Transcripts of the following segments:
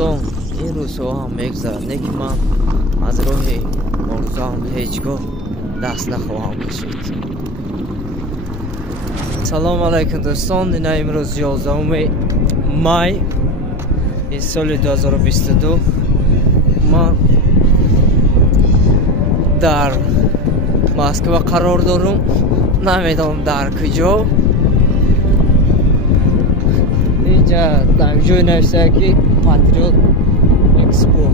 دوستان این روزها هم میگذرد نه که من از راه آرزوام هیچگاه دست نخواهم کشید. سلام علیکم دوستان، این امروز 11 مای این سال 2022 من در مسکو قرار دارم. نمیدونم در کجا. اینجا در جای نوشته که پاتریوت اکسپو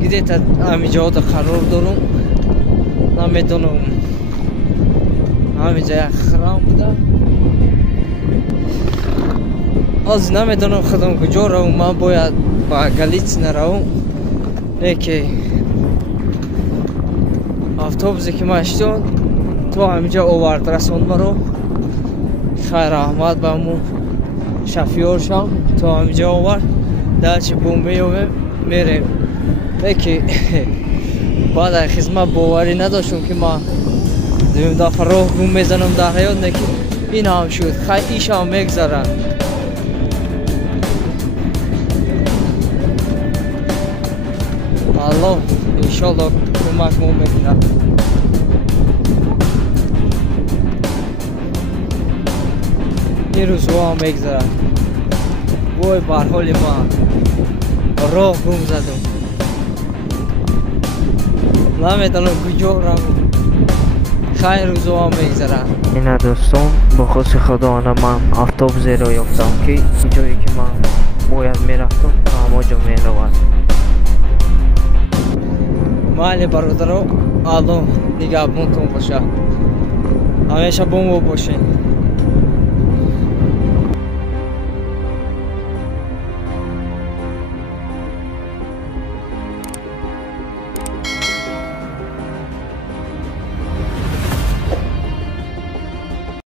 گیده همینجا قرار دارم. نمیدونم همینجا یک خرام بوده. از نمیدونم خودم کجا رو من باید با گلیت نروم. لیکن автобусе که ماشتون تو همینجا آورد رسوند مرا. خیر احمد با مو شفیار شم تو همینجا آورد درچه بومبه میریم. لیکن بعد از خدمت باوری نداشتم که ما دویم دفعه راه گم میزنم در حیات. لیکن این هم شد خیلی ایش هم میگذرن. الله انشالله کمک ما میکنه. این روزها هم میگذرد. وای بر حال ما راه گم زدم. نمیدونم کجا روم. خیلی روزها هم میگذرد. این دوستان با خود خدا من автобус را یافتم که جایی که من باید میرفتم همه جا میرود. مالی برادرو الان نگهبانتون باشه. همیشه با ما باشین.